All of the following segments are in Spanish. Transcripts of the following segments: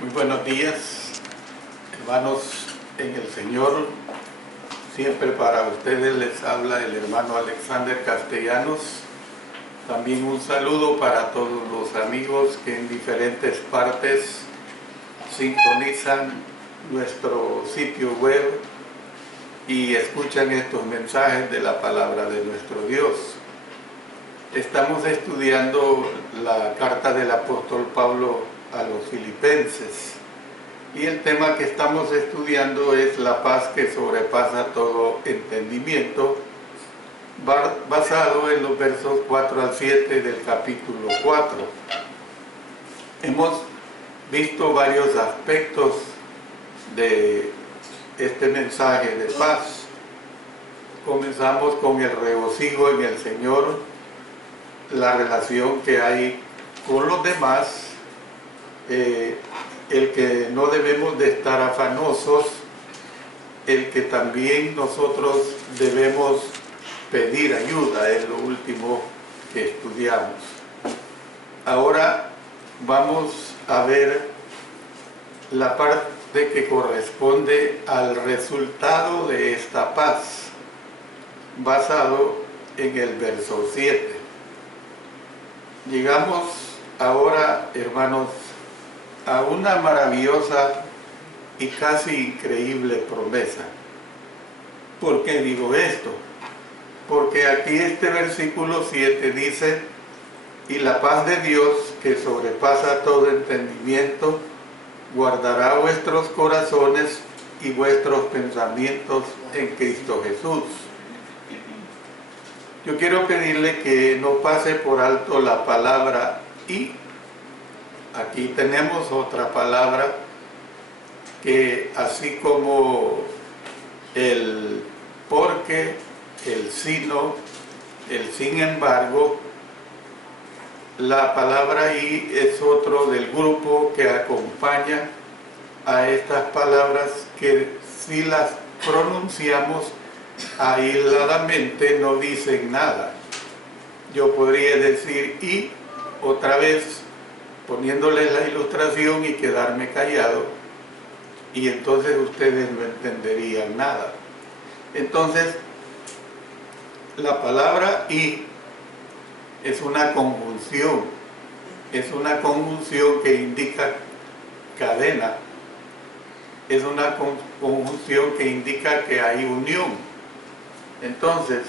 Muy buenos días, hermanos en el Señor. Siempre para ustedes les habla el hermano Alexander Castellanos. También un saludo para todos los amigos que en diferentes partes sintonizan nuestro sitio web y escuchan estos mensajes de la palabra de nuestro Dios. Estamos estudiando la carta del apóstol Pablo a los filipenses y el tema que estamos estudiando es la paz que sobrepasa todo entendimiento, basado en los versos 4 al 7 del capítulo 4. Hemos visto varios aspectos de este mensaje de paz. Comenzamos con el regocijo en el Señor, la relación que hay con los demás, el que no debemos de estar afanosos, el que también nosotros debemos pedir ayuda, es lo último que estudiamos. Ahora vamos a ver la parte que corresponde al resultado de esta paz, basado en el verso 7. Llegamos ahora, hermanos, a una maravillosa y casi increíble promesa. ¿Por qué digo esto? Porque aquí este versículo 7 dice: y la paz de Dios, que sobrepasa todo entendimiento, guardará vuestros corazones y vuestros pensamientos en Cristo Jesús. Yo quiero pedirle que no pase por alto la palabra y. Aquí tenemos otra palabra que, así como el porque, el sino, el sin embargo, la palabra y es otro del grupo que acompaña a estas palabras que, si las pronunciamos aisladamente, no dicen nada. Yo podría decir y otra vez, poniéndoles la ilustración y quedarme callado, y entonces ustedes no entenderían nada. Entonces, la palabra y es una conjunción que indica cadena, es una conjunción que indica que hay unión. Entonces,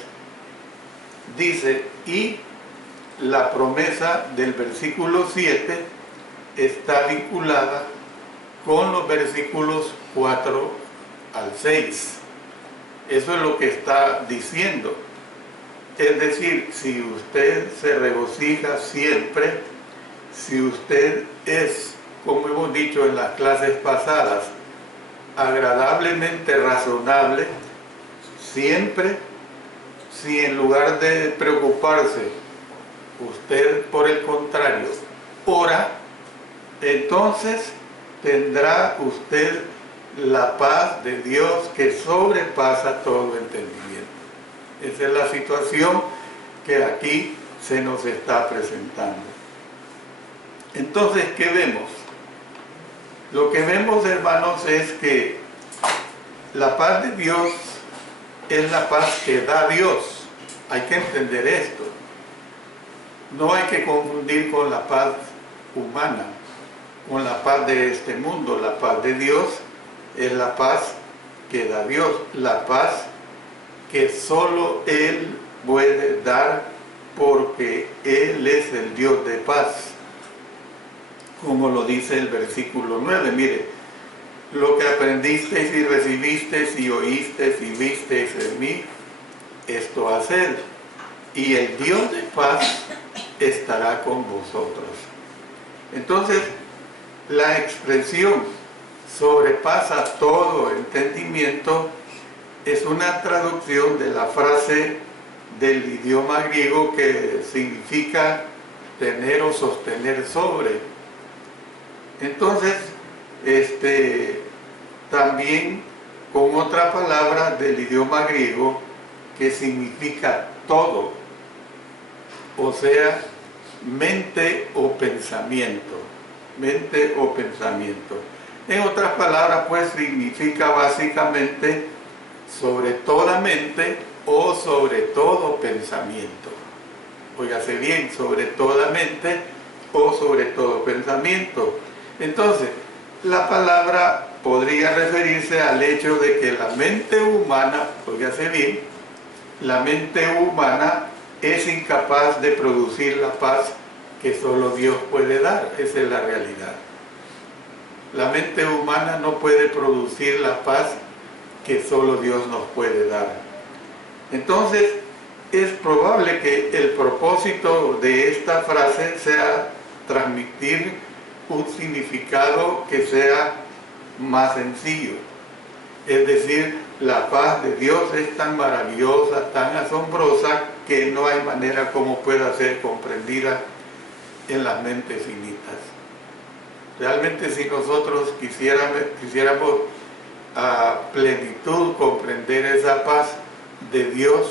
dice, y la promesa del versículo 7 está vinculada con los versículos 4 al 6. Eso es lo que está diciendo. Es decir, si usted se regocija siempre, si usted es, como hemos dicho en las clases pasadas, agradablemente razonable, siempre, si en lugar de preocuparse, usted, por el contrario, ora, entonces tendrá usted la paz de Dios que sobrepasa todo entendimiento. Esa es la situación que aquí se nos está presentando. Entonces, ¿qué vemos? Lo que vemos, hermanos, es que la paz de Dios es la paz que da Dios. Hay que entender esto. No hay que confundir con la paz humana, con la paz de este mundo. La paz de Dios es la paz que da Dios, la paz que solo Él puede dar, porque Él es el Dios de paz. Como lo dice el versículo 9, mire, lo que aprendisteis y recibisteis y oísteis y visteis en mí, esto haced, y el Dios de paz estará con vosotros. Entonces, la expresión sobrepasa todo entendimiento es una traducción de la frase del idioma griego que significa tener o sostener sobre. Entonces, también con otra palabra del idioma griego que significa todo, o sea, mente o pensamiento. mente o pensamiento. En otras palabras, pues significa básicamente sobre toda mente o sobre todo pensamiento. Óigase bien, sobre toda mente o sobre todo pensamiento. Entonces, la palabra podría referirse al hecho de que la mente humana, óigase bien, la mente humana es incapaz de producir la paz que solo Dios puede dar. Esa es la realidad. La mente humana no puede producir la paz que solo Dios nos puede dar. Entonces, es probable que el propósito de esta frase sea transmitir un significado que sea más sencillo. Es decir, la paz de Dios es tan maravillosa, tan asombrosa, que no hay manera como pueda ser comprendida en las mentes finitas. Realmente, si nosotros quisiéramos a plenitud comprender esa paz de Dios,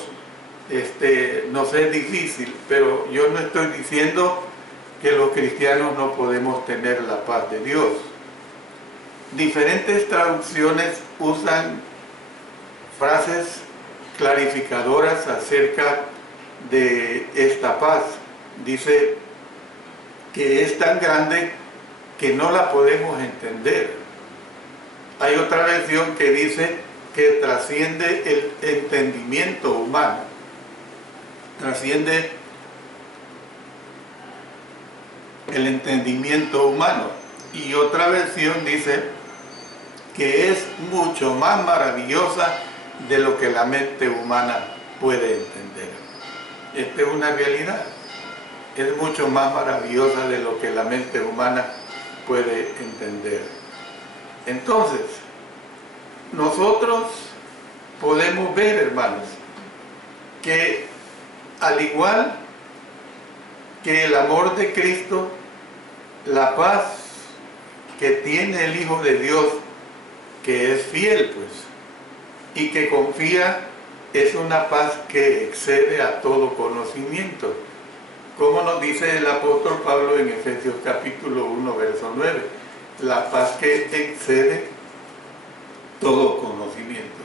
nos es difícil, pero yo no estoy diciendo que los cristianos no podemos tener la paz de Dios. Diferentes traducciones usan frases clarificadoras acerca de esta paz. Dice que es tan grande que no la podemos entender. Hay otra versión que dice que trasciende el entendimiento humano, trasciende el entendimiento humano. Y otra versión dice que es mucho más maravillosa de lo que la mente humana puede entender. Esta es una realidad. Es mucho más maravillosa de lo que la mente humana puede entender. Entonces, nosotros podemos ver, hermanos, que al igual que el amor de Cristo, la paz que tiene el Hijo de Dios, que es fiel, pues, y que confía, es una paz que excede a todo conocimiento. Como nos dice el apóstol Pablo en Efesios capítulo 1, verso 9, la paz que excede todo conocimiento.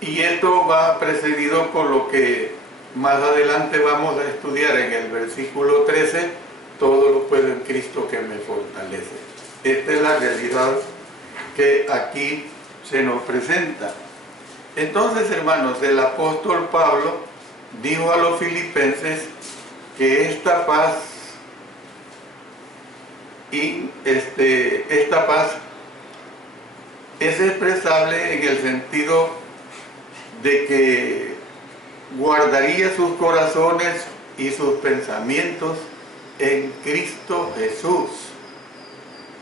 Y esto va precedido por lo que más adelante vamos a estudiar en el versículo 13, todo lo puedo en Cristo que me fortalece. Esta es la realidad que aquí se nos presenta. Entonces, hermanos, el apóstol Pablo dijo a los filipenses que esta paz es expresable en el sentido de que guardaría sus corazones y sus pensamientos en Cristo Jesús.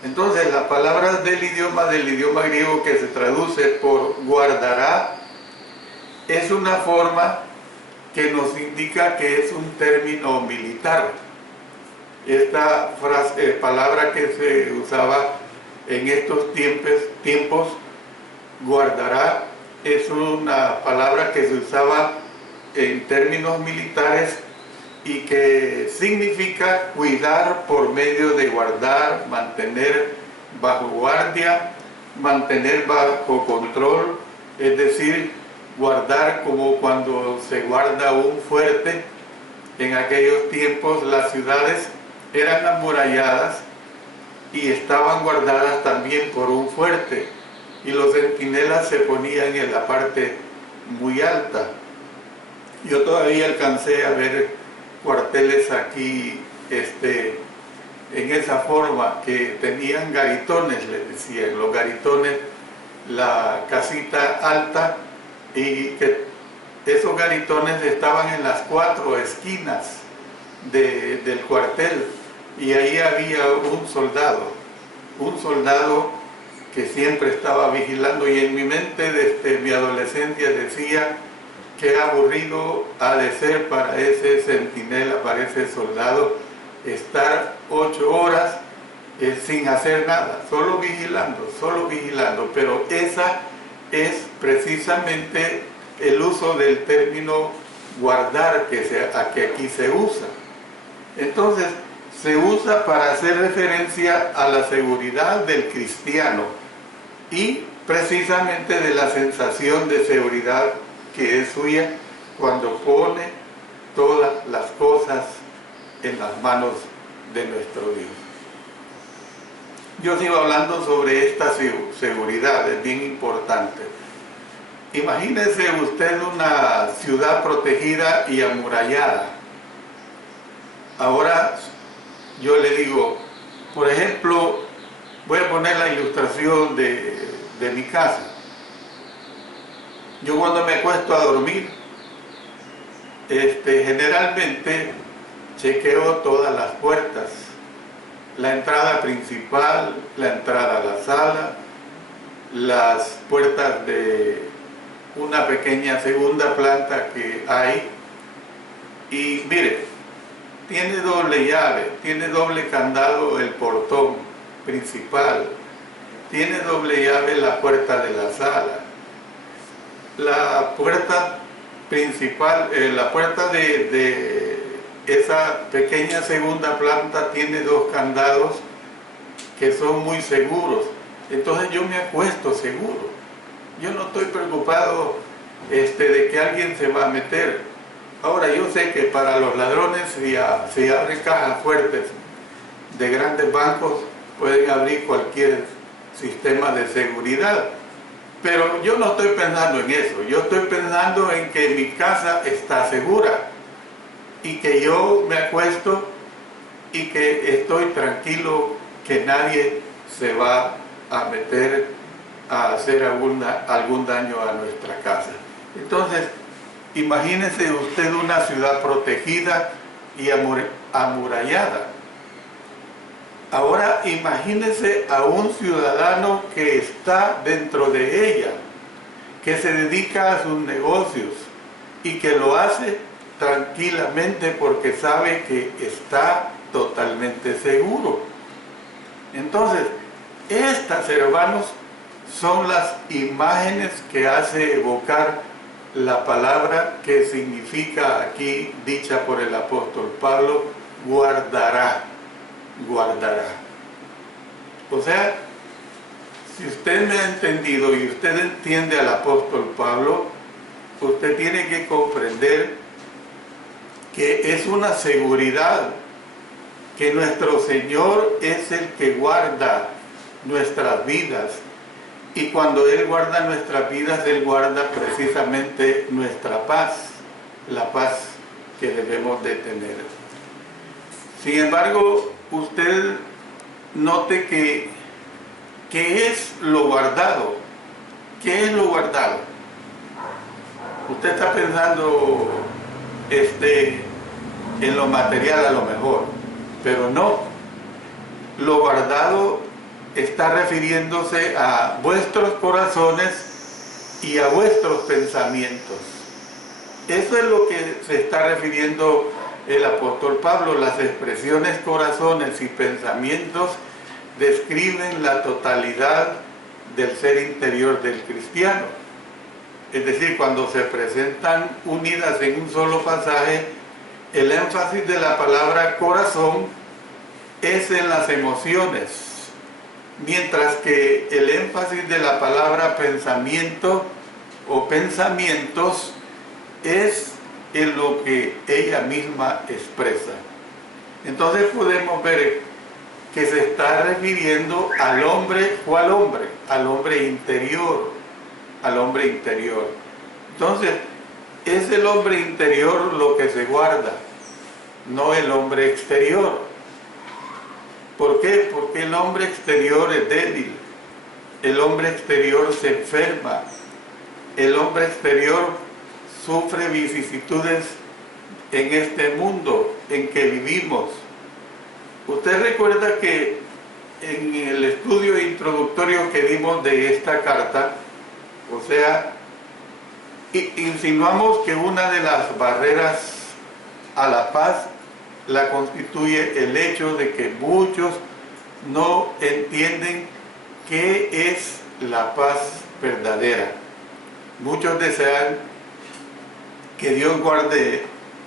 Entonces, la palabra del idioma griego que se traduce por guardará es una forma que nos indica que es un término militar. Esta palabra que se usaba en estos tiempos, guardará, es una palabra que se usaba en términos militares y que significa cuidar por medio de guardar, mantener bajo guardia, mantener bajo control, es decir, guardar como cuando se guarda un fuerte. En aquellos tiempos las ciudades eran amuralladas y estaban guardadas también por un fuerte, y los centinelas se ponían en la parte muy alta. Yo todavía alcancé a ver cuarteles aquí en esa forma, que tenían garitones, les decían, los garitones, la casita alta, y que esos garitones estaban en las 4 esquinas del cuartel, y ahí había un soldado que siempre estaba vigilando, y en mi mente desde mi adolescencia decía: qué aburrido ha de ser para ese centinela, para ese soldado, estar 8 horas sin hacer nada, solo vigilando, pero esa es precisamente el uso del término guardar que aquí se usa. Entonces, se usa para hacer referencia a la seguridad del cristiano y precisamente de la sensación de seguridad que es suya cuando pone todas las cosas en las manos de nuestro Dios. Yo sigo hablando sobre esta seguridad, es bien importante. Imagínese usted una ciudad protegida y amurallada. Ahora yo le digo, por ejemplo, voy a poner la ilustración de mi casa. Yo cuando me acuesto a dormir, generalmente chequeo todas las puertas. La entrada principal, la entrada a la sala, las puertas de una pequeña segunda planta que hay. Y mire, tiene doble llave, tiene doble candado el portón principal, tiene doble llave la puerta de la sala. La puerta principal, la puerta de esa pequeña segunda planta tiene dos candados que son muy seguros. Entonces yo me acuesto seguro. Yo no estoy preocupado de que alguien se va a meter. Ahora yo sé que para los ladrones, si abren cajas fuertes de grandes bancos, pueden abrir cualquier sistema de seguridad. Pero yo no estoy pensando en eso. Yo estoy pensando en que mi casa está segura y que yo me acuesto y que estoy tranquilo que nadie se va a meter a hacer algún daño a nuestra casa. Entonces, imagínese usted una ciudad protegida y amurallada. Ahora imagínese a un ciudadano que está dentro de ella, que se dedica a sus negocios y que lo hace tranquilamente porque sabe que está totalmente seguro. Entonces, estas, hermanos, son las imágenes que hace evocar la palabra que significa aquí, dicha por el apóstol Pablo, guardará, guardará. O sea, si usted me ha entendido y usted entiende al apóstol Pablo, usted tiene que comprender que es una seguridad, que nuestro Señor es el que guarda nuestras vidas. Y cuando Él guarda nuestras vidas, Él guarda precisamente nuestra paz, la paz que debemos de tener. Sin embargo, usted note que ¿qué es lo guardado? ¿Qué es lo guardado? Usted está pensando en lo material a lo mejor, pero no. Lo guardado está refiriéndose a vuestros corazones y a vuestros pensamientos. Eso es lo que se está refiriendo el apóstol Pablo. Las expresiones corazones y pensamientos describen la totalidad del ser interior del cristiano. Es decir, cuando se presentan unidas en un solo pasaje, el énfasis de la palabra corazón es en las emociones, mientras que el énfasis de la palabra pensamiento o pensamientos es en lo que ella misma expresa. Entonces podemos ver que se está refiriendo al hombre. ¿Cuál hombre? Al hombre interior, al hombre interior. Entonces, es el hombre interior lo que se guarda, no el hombre exterior. ¿Por qué? Porque el hombre exterior es débil, el hombre exterior se enferma, el hombre exterior sufre vicisitudes en este mundo en que vivimos. Usted recuerda que en el estudio introductorio que dimos de esta carta, o sea, insinuamos que una de las barreras a la paz la constituye el hecho de que muchos no entienden qué es la paz verdadera. Muchos desean que Dios guarde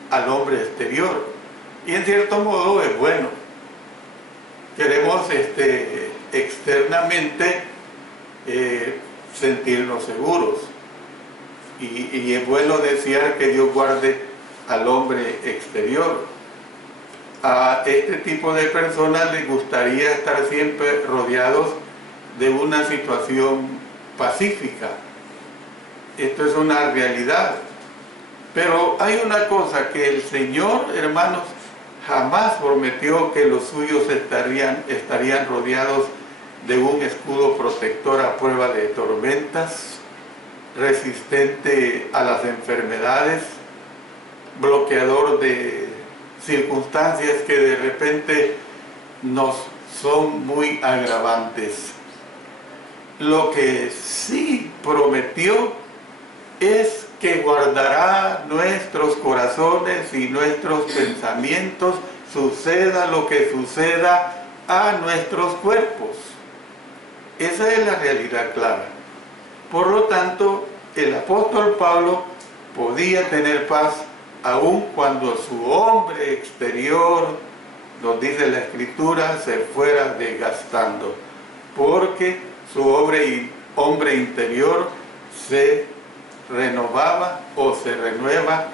al hombre exterior, y en cierto modo es bueno, queremos externamente sentirnos seguros. Y es bueno desear que Dios guarde al hombre exterior. A este tipo de personas les gustaría estar siempre rodeados de una situación pacífica. Esto es una realidad. Pero hay una cosa que el Señor, hermanos, jamás prometió que los suyos estarían rodeados de un escudo protector a prueba de tormentas, resistente a las enfermedades, bloqueador de circunstancias que de repente nos son muy agravantes. Lo que sí prometió es que guardará nuestros corazones y nuestros pensamientos, suceda lo que suceda a nuestros cuerpos. Esa es la realidad clara. Por lo tanto, el apóstol Pablo podía tener paz aun cuando su hombre exterior, nos dice la Escritura, se fuera desgastando, porque su hombre interior se renovaba o se renueva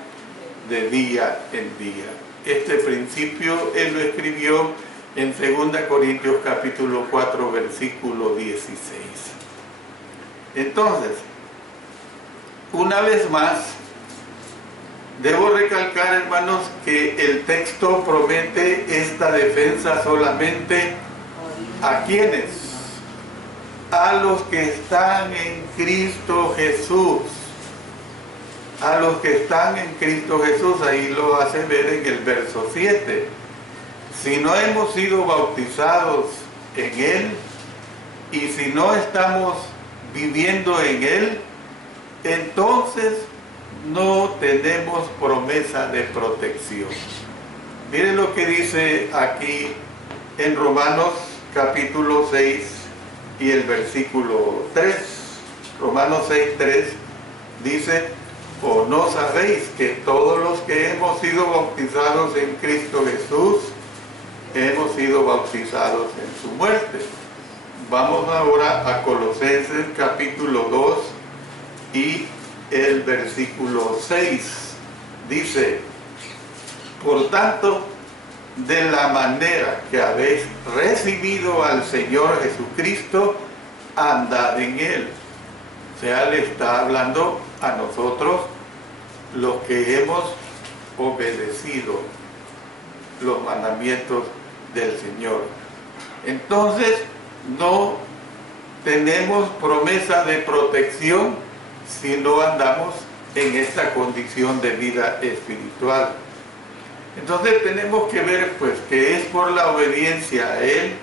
de día en día. Este principio él lo escribió en 2 Corintios capítulo 4 versículo 16. Entonces, una vez más, debo recalcar, hermanos, que el texto promete esta defensa solamente ¿a quiénes? A los que están en Cristo Jesús. A los que están en Cristo Jesús, ahí lo hace ver en el verso 7. Si no hemos sido bautizados en Él, y si no estamos viviendo en Él, entonces no tenemos promesa de protección. Miren lo que dice aquí en Romanos capítulo 6 y el versículo 3. Romanos 6:3 dice: ¿o no sabéis que todos los que hemos sido bautizados en Cristo Jesús, hemos sido bautizados en su muerte? Vamos ahora a Colosenses capítulo 2 y el versículo 6. Dice: por tanto, de la manera que habéis recibido al Señor Jesucristo, andad en Él. O sea, le está hablando a nosotros, los que hemos obedecido los mandamientos del Señor. Entonces, no tenemos promesa de protección si no andamos en esta condición de vida espiritual. Entonces tenemos que ver pues que es por la obediencia a Él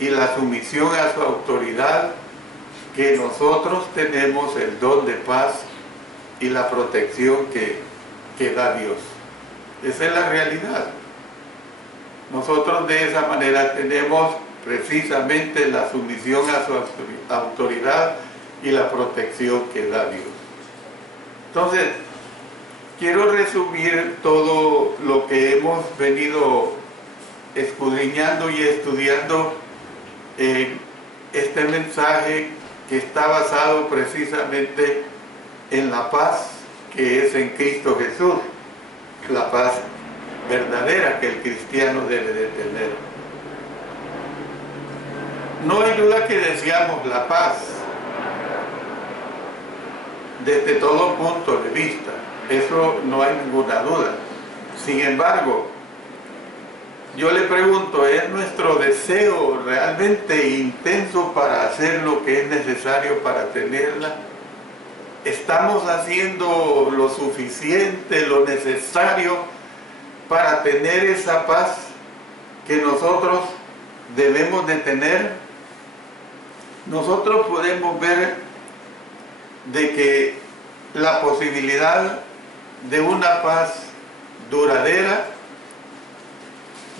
y la sumisión a su autoridad que nosotros tenemos el don de paz y la protección que da Dios. Esa es la realidad. Nosotros de esa manera tenemos precisamente la sumisión a su autoridad y la protección que da Dios. Entonces, quiero resumir todo lo que hemos venido escudriñando y estudiando en este mensaje que está basado precisamente en la paz que es en Cristo Jesús, la paz verdadera que el cristiano debe de tener. No hay duda que deseamos la paz desde todo punto de vista, eso no hay ninguna duda. Sin embargo, yo le pregunto, ¿es nuestro deseo realmente intenso para hacer lo que es necesario para tenerla? ¿Estamos haciendo lo suficiente, lo necesario para tener esa paz que nosotros debemos de tener? Nosotros podemos ver de que la posibilidad de una paz duradera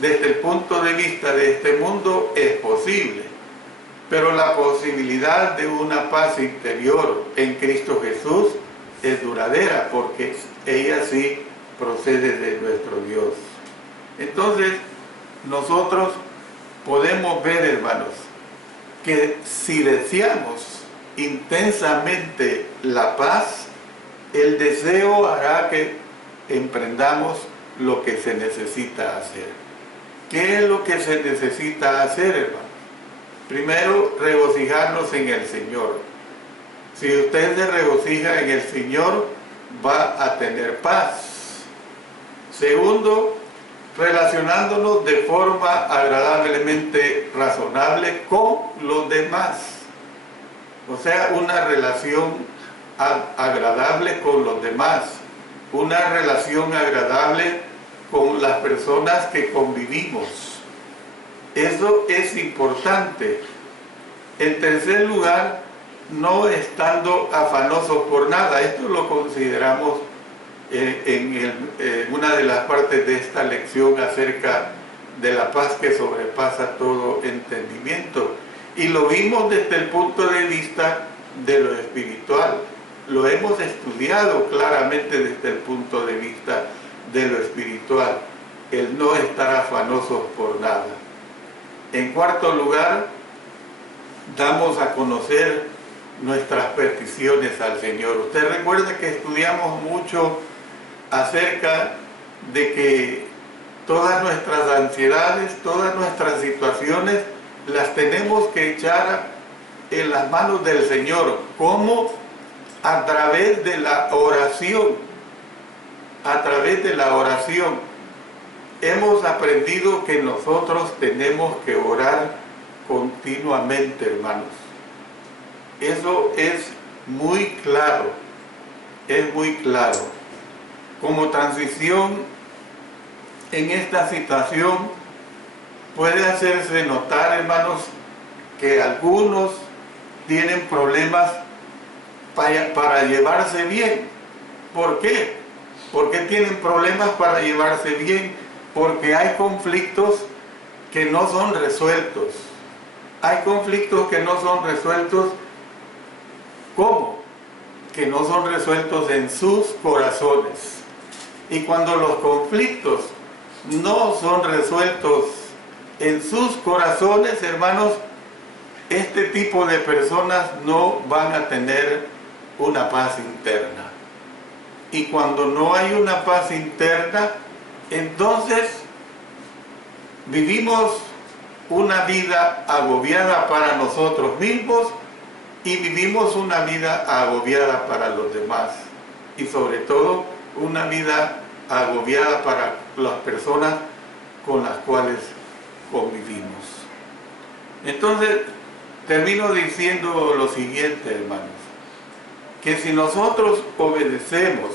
desde el punto de vista de este mundo es posible, pero la posibilidad de una paz interior en Cristo Jesús es duradera, porque ella sí procede de nuestro Dios. Entonces, nosotros podemos ver, hermanos, que si deseamos intensamente la paz, el deseo hará que emprendamos lo que se necesita hacer. ¿Qué es lo que se necesita hacer, hermanos? Primero, regocijarnos en el Señor. Si usted se regocija en el Señor, va a tener paz. Segundo, relacionándonos de forma agradablemente razonable con los demás. O sea, una relación agradable con los demás. Una relación agradable con las personas que convivimos. Eso es importante. En tercer lugar, no estando afanosos por nada. Esto lo consideramos en una de las partes de esta lección acerca de la paz que sobrepasa todo entendimiento. Y lo vimos desde el punto de vista de lo espiritual. Lo hemos estudiado claramente desde el punto de vista de lo espiritual. El no estar afanosos por nada. En cuarto lugar, damos a conocer nuestras peticiones al Señor. Usted recuerda que estudiamos mucho acerca de que todas nuestras ansiedades, todas nuestras situaciones, las tenemos que echar en las manos del Señor. ¿Cómo? A través de la oración. A través de la oración. Hemos aprendido que nosotros tenemos que orar continuamente, hermanos. Eso es muy claro, es muy claro. Como transición en esta situación puede hacerse notar, hermanos, que algunos tienen problemas para llevarse bien. ¿Por qué? ¿Por qué tienen problemas para llevarse bien? Porque hay conflictos que no son resueltos. Hay conflictos que no son resueltos. ¿Cómo? Que no son resueltos en sus corazones. Y cuando los conflictos no son resueltos en sus corazones, hermanos, este tipo de personas no van a tener una paz interna. Y cuando no hay una paz interna, entonces vivimos una vida agobiada para nosotros mismos y vivimos una vida agobiada para los demás. Y sobre todo, una vida agobiada para las personas con las cuales convivimos. Entonces, termino diciendo lo siguiente, hermanos, que si nosotros obedecemos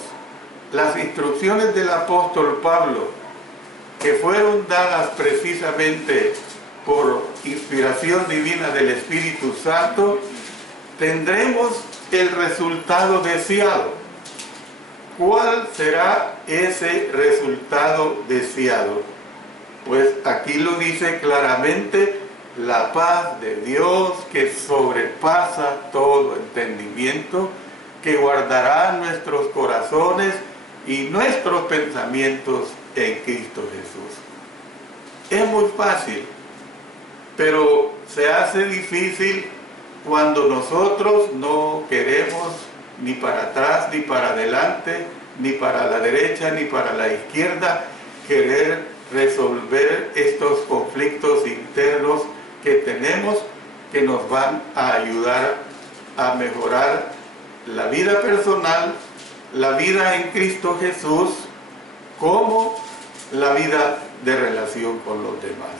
las instrucciones del apóstol Pablo, que fueron dadas precisamente por inspiración divina del Espíritu Santo, tendremos el resultado deseado. ¿Cuál será ese resultado deseado? Pues aquí lo dice claramente: la paz de Dios que sobrepasa todo entendimiento, que guardará nuestros corazones y nuestros pensamientos en Cristo Jesús. Es muy fácil, pero se hace difícil cuando nosotros no queremos ni para atrás, ni para adelante, ni para la derecha, ni para la izquierda, querer resolver estos conflictos internos que tenemos, que nos van a ayudar a mejorar la vida personal, la vida en Cristo Jesús, como la vida de relación con los demás.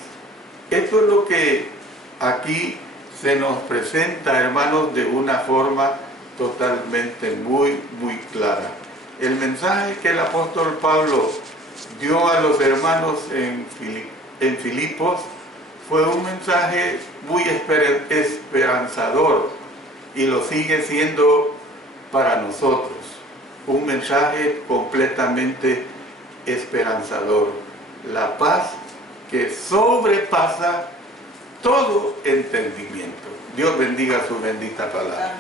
Esto es lo que aquí se nos presenta, hermanos, de una forma totalmente muy clara. El mensaje que el apóstol Pablo dio a los hermanos en Filipos fue un mensaje muy esperanzador, y lo sigue siendo para nosotros. Un mensaje completamente esperanzador. La paz que sobrepasa todo entendimiento. Dios bendiga su bendita palabra.